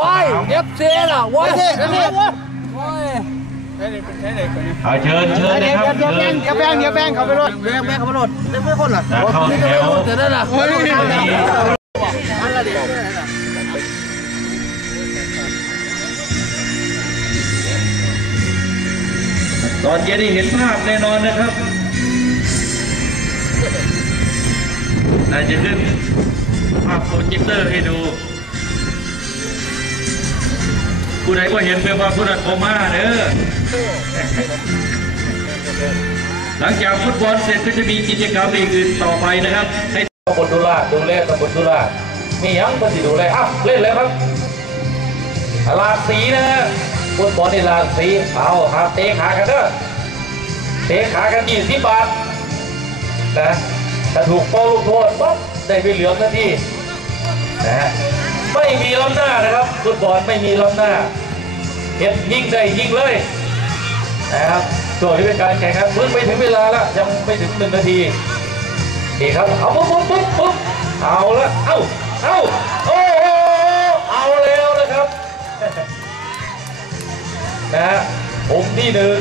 ว้ายเอฟซีล่ะว้ายเท่เท่ว้ายเอาเชิญเชิญนะครับเชิญอย่าแบงอย่าแบงเขาไปรถแบงแบงเขาไปรถได้เพื่อคนเหรอนะเข้าแถวแต่นั่นน่ะตอนเย็นได้เห็นภาพแน่นอนนะครับ น่าจะขึ้นภาพโปรเจคเตอร์ให้ดู ผู้ใดก็เห็นเป็นว่าผู้นั้นโคม่าเด้อหลังจากฟุตบอลเสร็จก็จะมีกิจกรรมอีกอื่นต่อไปนะครับ ให้ตำบลดุราดูแลตำบลดุรามียังก็สิดูแลอะเล่นเลยครับลาสีนะฮะฟุตบอลนี่ลาสีเอาหาเตะขากันเด้อเตะขากันยี่สิบบาทนะถ้าถูกเป้ลูกโทษปั๊บได้ไปเหลืองทันทีนะฮะไม่มีล้ำหน้านะครับ ฟุตบอลไม่มีล้ำหน้า เห็นยิงได้ยิงเลยนะครับช่วงที่เป็นการแข่งขันเพิ่งไปถึงเวลาล้วยังไม่ถึงหนึ่งนาทีนี่ครับเอาปุ๊บปุ๊บปุ๊บปุ๊บเอาละเอ้าเอ้าโอ้โหเอาแล้วนะครับนะผมที่หนึ่ง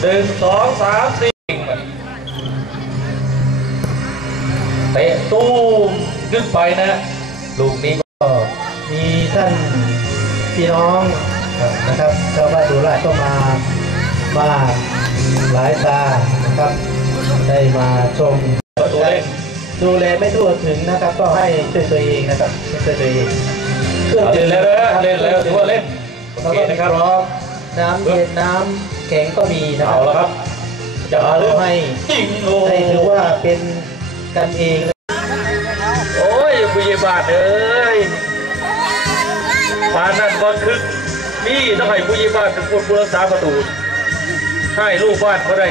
หนึ่งสองสามสี่เตะตู้มขึ้นไปนะลูกนี้ก็มีท่านพี่น้อง นะครับชาวบ้านดูราชก็มามาหลายตานะครับ ได้มาชมประตูเล่นดูแลไม่ทั่วถึงนะครับ ก็ให้ช่วยตัวเองนะครับช่วยตัวเองเครื่องเอาดื่เล่มนแล้วนะเล่นแล้วถือว่าเล่นโอแล้วเคก็นะครับพร้อมน้ำเย็นน้ำแข็งก็มีนะคเอารับแล้วครับจะมาเรื่องให้ยิงโอ้ให้ถือว่าเป็นกันเองโอ้ยผู้ใหญ่บ้านเอ้ยปานนั่นก็คึก นี่ต้องให้ผู้ใหญ่บ้านเป็นคนผู้รักษาประตูให้ลูกบ้านเขาได้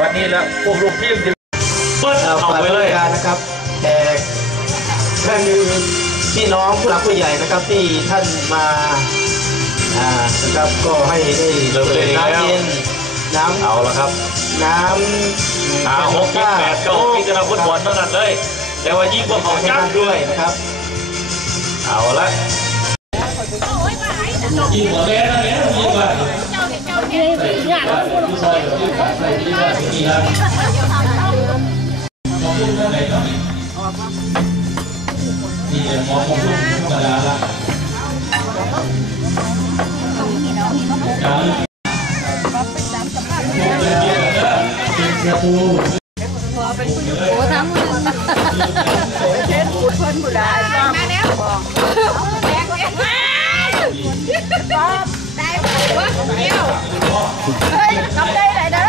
วันนี้แล้วพวกลูกทีมจะเปิดเอาเอาฝากไปบเลริยการนะครับแขกท่านพี่น้องผู้หลักผู้ใหญ่นะครับที่ท่านมาอ่านะครับก็ให้ได้เริ่มเล่นอีกแล้วน้ำเย็นน้ำเอาละครับ น้ำอาหกยิงแปดก็พิจารณาฟุตบอลเท่านั้นเลยแต่ว่ายิงพวกเขาให้จังท่านด้ด้ววยยนะครับ เอาละ ยิงหัวแม่นะเนี่ยยิงว่าผู้ชายกับผู้ช วะเดียวเฮ้ยน้ำได้ไหนเด้อ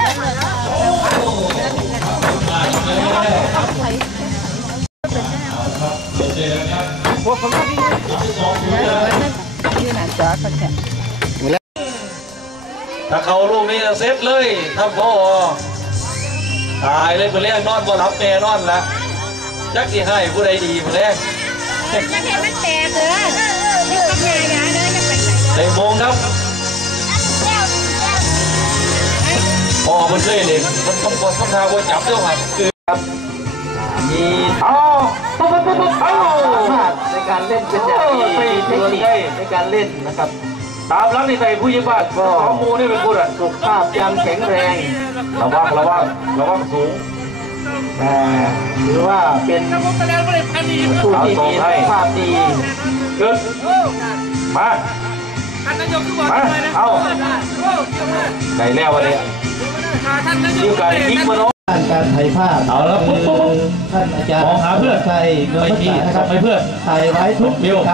ถ้าเขาลูกนี้เซตเลยถ้าพ่อตายเลยคนแรกนอนบ่รับแน่นอนละจักสิให้ผู้ใดดีคนแรกจะเห็นมันแตกเลย เคยเล่นมันต้องกดต้องทาว่าจับเจ้าหัดคือครับมีเอาปุ๊บปุ๊บปุ๊บเอาภาในการเล่นเป็นอย่างดีเทคนิคในการเล่นนะครับตามหลังนี่ใส่ผู้ยิงบ้านก็ข้อมูลนี่เป็นผู้อะสุขภาพยังแข็งแรงระวังระวังระวังสูงแต่ถือว่าเป็นผู้ที่มีสุขภาพดีเกิดมามาเอาไก่แล้ววะเนี่ ยยิงไก่ยิงมาเนาะด้านการถ่ายภาพเอาละปุ๊บปุ๊บปุ๊บท่านอาจารย์มองหาเพื่อนชัยเงินไปพัฒที่นานะครับไปเพื่อนถ่ายไว้ทุกเร็วค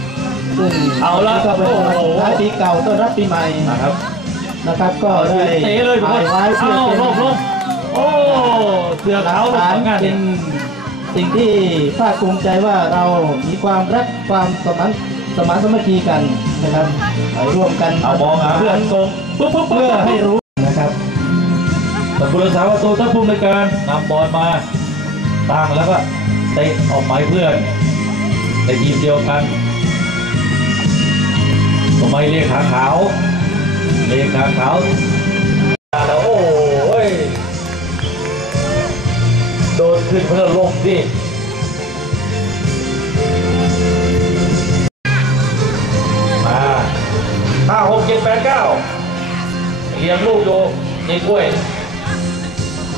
ำซึ่งเอาละก็เป็นวันโอ้โหท้ายปีเก่าต้อนรับปีใหม่นะครับ นะครับก็ได้เตะเลยทุกคถ่านยไว้เพื่อเอาเป็นลงลงโอ้เสือขาวฐานทำงานเป็ดีนสิ่งที่ภาคภูมิใจว่าเรามีความรักความสมานสมานสามัคคีกันนะครับร่วมกันเอามองหาเพื่อนส่งปุ๊บปุ๊บปุ๊บเพื่อให้รู้ ตบบรักษาประตูท่านผู้ในการนำบอลมาตั้งแล้วก็เตะออกไปเพื่อนในทีมเดียวกันทำไมเรียกขาขาวเรียกขาขาวแล้วโอ้ยโดนขึ้นเพื่อลงดิมาห้าหกเจ็ดแปดเก้าเรียงลูกโยในกล้วย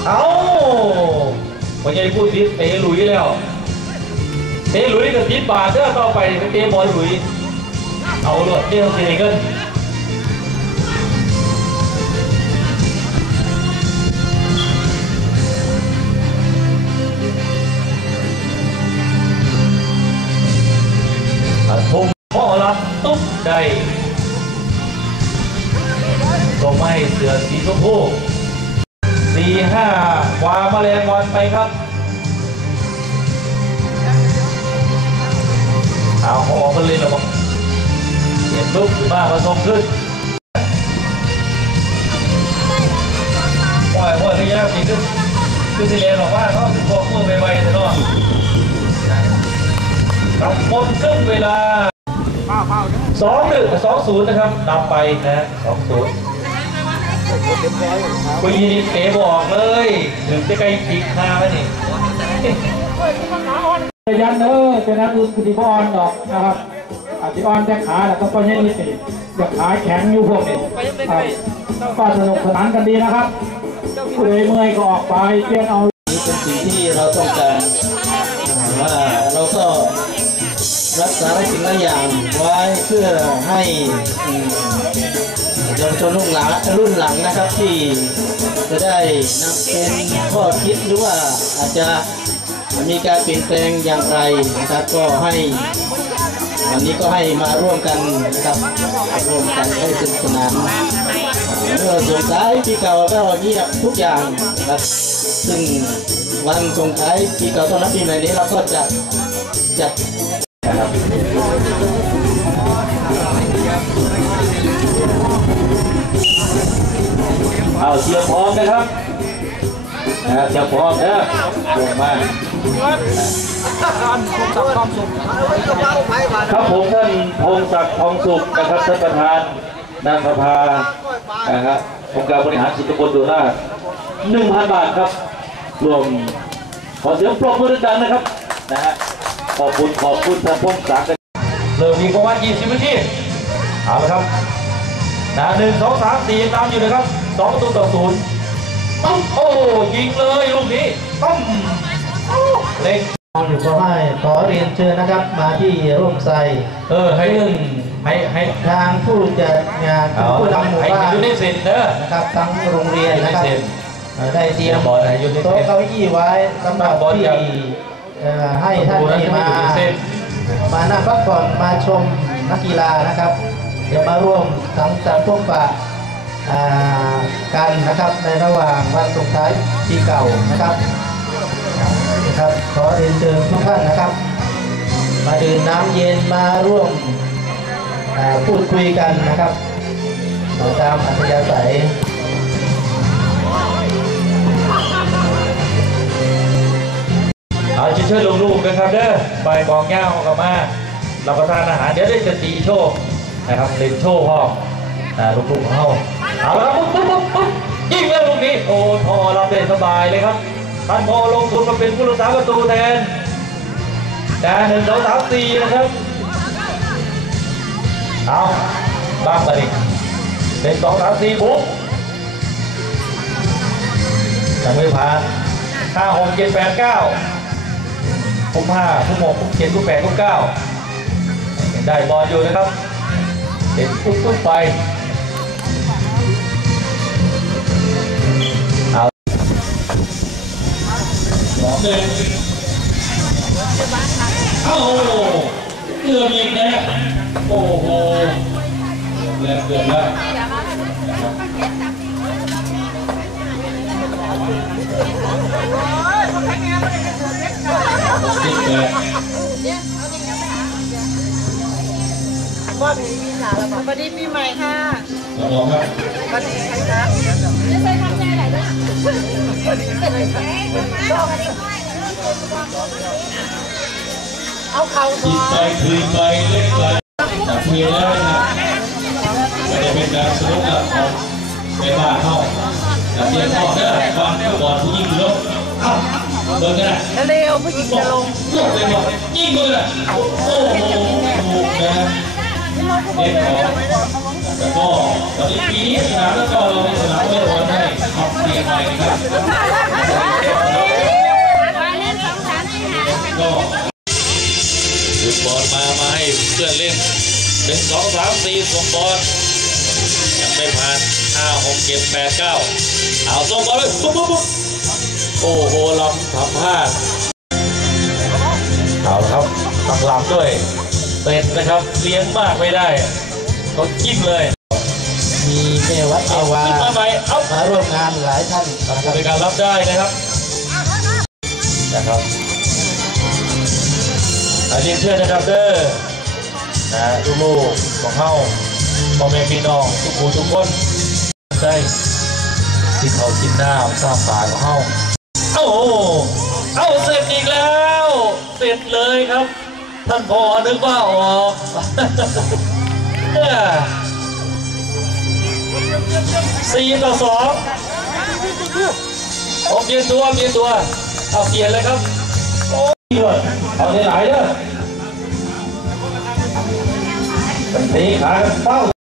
เอาพอใหญ่พูดดิเตะหลุยแล้ว เตะหลุยกับทิศบาทเด้อต่อไปไปเตะบอลหลุย เอาเลยเตะเสียเงิน คว้าแมลงวันไปครับเอาหอกันเลยเหรอบอกเห็นลุกมาผสมขึ้นปล่อยว่าที่ยากจริงขึ้นคือที่เรียนบอกว่าเขาถึงพวกมือไปไวๆแต่เนาะครับหมดครึ่งเวลาสองหนึ่งสองศูนย์นะครับนำไปนะสองศูนย์ คุยนี่เป๋บอกเลยถึงจะไกลปีกคาไหมนี่ยันเออเป็นนักบุญคุณที่พ่ออนดอกนะครับอาทิออนแต่ขาแล้วก็ป้อนยันนี่สิจะขาแข็งอยู่พวกนี้ครับก็สนุกสนานกันดีนะครับผู้ใดเมื่อยก็ออกไปเปลี่ยนเอานี่เป็นสิ่งที่เราต้องการว่าเราก็รักษาสิ่งหลายอย่างไว้เพื่อให้อืม เยาวชนรุ่นหลังรุ่นหลังนะครับที่จะได้นำเป็นข้อคิดหรือว่าอาจจะมีการเปลี่ยนแปลงอย่างไรนะครับก็ให้วันนี้ก็ให้มาร่วมกันนะครับร่วมกันให้สนุกสนานเมื่อส่งท้ายปีเก่าก็เงียบทุกอย่างนะครับซึ่งวันสงท้ายปีเก่าต้อนรับปีใหม่นี้เราก็จะจัด เอาเชียร์พร้อมนะครับนะเชียร์พร้อมนะลงมากครับผมท่านพงศักดิ์ทองสุขนะครับท่านประธานนางสภานะครับองค์การบริหารสิทธิบนดูหน้าหนึ่งพันบาทครับ รวมขอเสียงปรบมือดังนะครับนะฮะขอบคุณขอบคุณท่านพงศักดิ์เริ่มมีประมาณ20วินาทีเอาละครับนะหนึ่งสองสามสี่ตามอยู่นะครับ สองประตูต่อศูนย์ปั๊มโอ้ยิงเลยลูกนี้ปั๊มโอ้เล็กอยู่ก็ให้ขอเรียนเชิญนะครับ มาที่ร่วมใส่เออให้ให้ให้ทางผู้จัดงานเอาผู้นำหมู่ให้บ้านอยู่ในเซ็นเด้อนะครับทั้งโรงเรียนนะครับอยู่ในเซ็นเอ่อได้เตรียมบอลให้อยู่ในเซ็นโต๊ะเก้าอี้ไว้สำหรับบอลที่อย่างเอ่อให้ท่านดูนะที่จะไม่มาอยู่ในเซ็นมานั่งพักผ่อนมาชมนักกีฬานะครับ เดี๋ยวมาร่วมสังสรรค์พบปะอ่า กันนะครับในระหว่างวันส่งท้ายปีเก่านะครับนะครับขอเรียนเชิญทุกท่านนะครับ มาดื่มน้ำเย็นมาร่วมพูดคุยกันนะครับตามอัธยาศัยเอาชิเชิญลูกๆนครับเด้อไปกองย่างออกมาเราประทานอาหารเดี๋ยวได้จะตีโชว์นะครับเล่นโชว์พ่อลูกๆของเขา เอาละครับปุ๊บปุ๊บปุ๊บยิงเลยลูกนี้โอ้ทอเราเป็นสบายเลยครับท่านพอลงทุนมาเป็นผู้รักษาประตูแทนนะหนึ่งสองสามสี่นะครับเอาบ้างไปดิหนึ่งสองสามสี่ปุ๊บยังไม่ผ่านห้าหกเจ็ดแปดเก้าปุ๊บห้าปุ๊บหกปุ๊บเจ็ดปุ๊บแปดปุ๊บเก้าได้บอลอยู่นะครับเด็ดปุ๊บปุ๊บไป หนึ่งเอ้าเกือบอีกนะโอ้โหเกือบเกือบแล้วสิบแปดสวัสดีปีใหม่ค่ะสองครับสวัสดีค่ะจะใส่ทำใจไหนด้วย เอาเข่าสิบไปคืนไปเล่นไปจับคุยแล้วนะครับไม่ได้เป็นการสนุกกับของในบ้านเข้าแต่เตรียมเข้าเด้อฟังผู้บอลผู้ยิงเยอะเอ้าเบิร์กันนะเร็วผู้หญิงจะลงยกเลยบอกยิงเลยโอ้โหถูกนะเด็กของแล้วก็ตอนนี้ปีนี้สนามแล้วก็เรามีสนามเล่นบอลให้ขอบเสียงใหม่นะครับ บอลมา มาให้เพื่อนเล่นหนึ่งสองสามสี่ส่งบอลยังไม่ผ่านห้าหกเจ็ดแปดเก้าเอาส่งบอลเลยปุ๊บปุ๊บปุ๊บโอ้โหลำทำพลาดเอาละครับตักลำด้วยเป็ดนะครับเลี้ยงมากไม่ได้ก็จิ้มเลย มีแม่วัดเอเอาวาขึ้นมาใหม่เอามาร่วมงานหลายท่านนะครับในการรับได้นะครับนะครับ อาเรียนเชื่อนะครับเด้อนะลูกๆของเฮาพ่อแม่พี่น้องทุกผู้ทุกคนได้ที่เขากินน้ำสร้างป่าของเฮาเอ้าเอ้าเสร็จอีกแล้ว เสร็จเลยครับ ท่านพอนึกว่าออกเนี่ยสี่ต่อสองโอเปลี่ยนตัวเปลี่ยนตัวเอาเปลี่ยนเลยครับ โอ้ยด้วยเอา